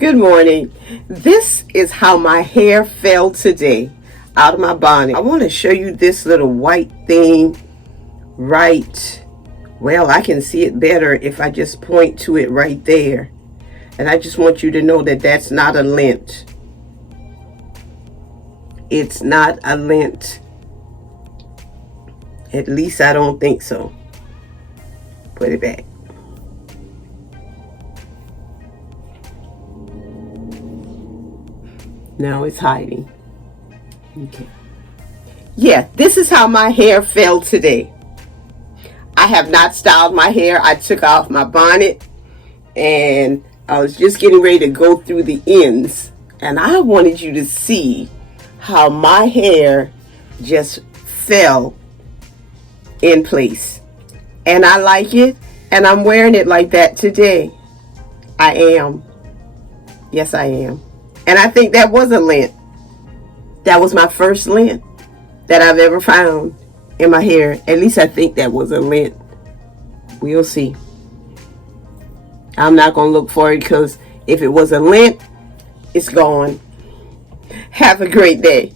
Good morning. This is how my hair fell today out of my bonnet. I want to show you this little white thing right. Well, I can see it better if I just point to it right there. And I just want you to know that that's not a lint. It's not a lint. At least I don't think so. Put it back. Now it's hiding. Okay. Yeah, this is how my hair fell today. I have not styled my hair. I took off my bonnet and I was just getting ready to go through the ends. And I wanted you to see how my hair just fell in place. And I like it. And I'm wearing it like that today. I am. Yes, I am. And I think that was a lint. That was my first lint that I've ever found in my hair. At least I think that was a lint. We'll see. I'm not going to look for it because if it was a lint, it's gone. Have a great day.